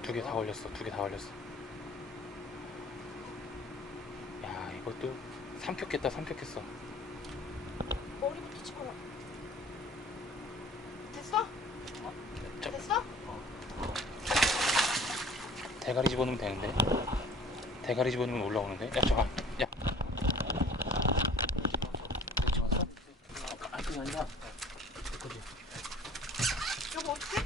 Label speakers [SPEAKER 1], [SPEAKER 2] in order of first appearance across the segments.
[SPEAKER 1] 두 개 다 걸렸어. 두 개 다 걸렸어. 야, 이것도 삼켰겠다. 삼켰겠어.
[SPEAKER 2] 머리부터 집어넣어. 됐어?
[SPEAKER 1] 저,
[SPEAKER 2] 됐어?
[SPEAKER 1] 대가리 집어넣으면 되는데. 대가리 집어넣으면 올라오는데. 야, 잠깐. 야. 집었어? 아, 그게 아니라. 그지.
[SPEAKER 2] 이거 어떻게?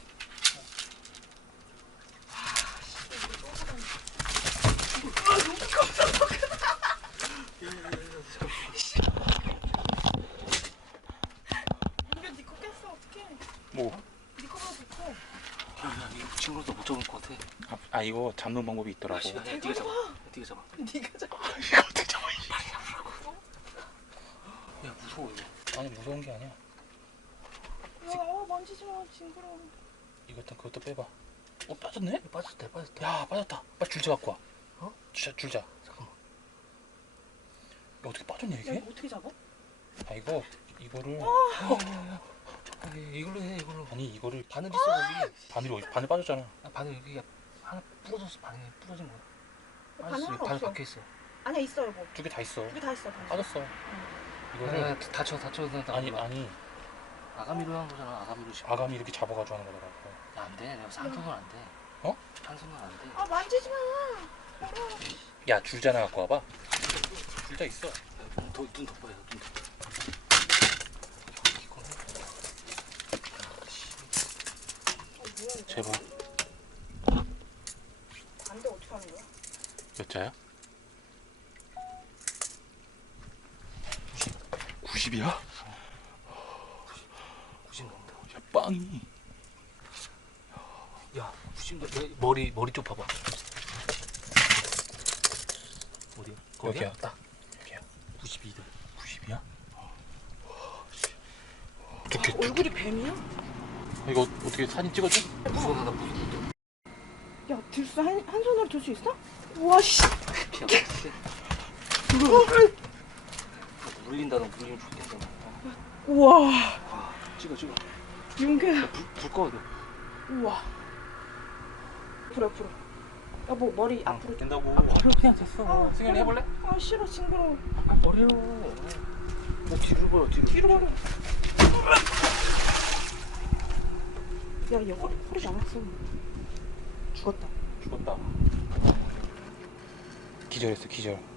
[SPEAKER 1] 뭐?
[SPEAKER 2] 네 거보다 더 커.
[SPEAKER 3] 야, 이 친구도 못 잡을 것 같아.
[SPEAKER 1] 아, 이거 잡는 방법이 있더라고.
[SPEAKER 3] 야, 네가 잡아. 네가 잡아.
[SPEAKER 2] 네가 잡아.
[SPEAKER 1] 이거 어떻게 잡아?
[SPEAKER 3] 빨리 잡으라고. 야, 무서워 이거.
[SPEAKER 1] 아니, 무서운 게 아니야.
[SPEAKER 2] 야, 만지지 마. 징그러워.
[SPEAKER 1] 그것도 빼봐. 빠졌네?
[SPEAKER 3] 빠졌다, 빠졌다.
[SPEAKER 1] 야, 빠졌다. 빨리 줄자 갖고 와.
[SPEAKER 3] 어?
[SPEAKER 1] 줄자.
[SPEAKER 3] 잠깐만.
[SPEAKER 1] 야, 어떻게 빠졌냐
[SPEAKER 2] 야,
[SPEAKER 1] 이게?
[SPEAKER 2] 이거 어떻게 잡아?
[SPEAKER 1] 아, 이거를
[SPEAKER 3] 이걸로 해, 이걸로.
[SPEAKER 1] 아니, 이거를
[SPEAKER 3] 바늘 있어 거기.
[SPEAKER 1] 바늘 빠졌잖아.
[SPEAKER 3] 아, 바늘 여기 하나 부러졌어. 바늘이 부러진 거야.
[SPEAKER 2] 바늘 하나
[SPEAKER 3] 바늘
[SPEAKER 2] 없어.
[SPEAKER 3] 박혀 있어.
[SPEAKER 2] 아니야, 있어 여보.
[SPEAKER 1] 두 개 다 있어.
[SPEAKER 2] 두 개 다 있어.
[SPEAKER 1] 빠졌어. 이거를
[SPEAKER 3] 야, 다쳐.
[SPEAKER 1] 아니
[SPEAKER 3] 아가미로 한 거잖아. 아가미로 씹.
[SPEAKER 1] 아감이 이렇게 잡아가지고 하는 거더라고.
[SPEAKER 3] 야, 안 돼. 내가 한 손은 안 돼.
[SPEAKER 1] 어?
[SPEAKER 3] 한 손은 안 돼.
[SPEAKER 2] 아, 만지지 마.
[SPEAKER 1] 야, 줄자 하나 갖고 와봐. 줄자 있어.
[SPEAKER 3] 눈 덮어야 돼. 눈 덮어.
[SPEAKER 1] 제발.
[SPEAKER 2] 안돼 어떻게 하는 거야?
[SPEAKER 1] 몇 자야? 90이야?
[SPEAKER 3] 90 넘는다.
[SPEAKER 1] 야, 빵이.
[SPEAKER 3] 야, 90 머리 쪽 봐봐. 어디야?
[SPEAKER 1] 여기야. 딱. 여기야.
[SPEAKER 3] 92다.
[SPEAKER 1] 90이야? 어떻게
[SPEAKER 2] 얼굴이 뱀이야?
[SPEAKER 1] 이거 어떻게 사진 찍어줘?
[SPEAKER 3] 무서워, 나 무서워.
[SPEAKER 2] 야, 들 수 한 손으로 들 수 있어? 우와 씨.
[SPEAKER 3] 물린다, 너 물리면 죽겠어.
[SPEAKER 2] 우와.
[SPEAKER 3] 아, 찍어.
[SPEAKER 2] 윤계.
[SPEAKER 3] 불 꺼야 돼.
[SPEAKER 2] 우와. 앞으로. 여보 머리 앞으로.
[SPEAKER 1] 된다고.
[SPEAKER 3] 머리로 그냥 됐어.
[SPEAKER 2] 아,
[SPEAKER 1] 승현이 해볼래?
[SPEAKER 2] 아 싫어 징그러워.
[SPEAKER 3] 머리로. 뭐 뒤로 버려,
[SPEAKER 2] 뒤로 가려. 야, 얘 허리 나갔어. 죽었다.
[SPEAKER 1] 죽었다. 기절했어, 기절.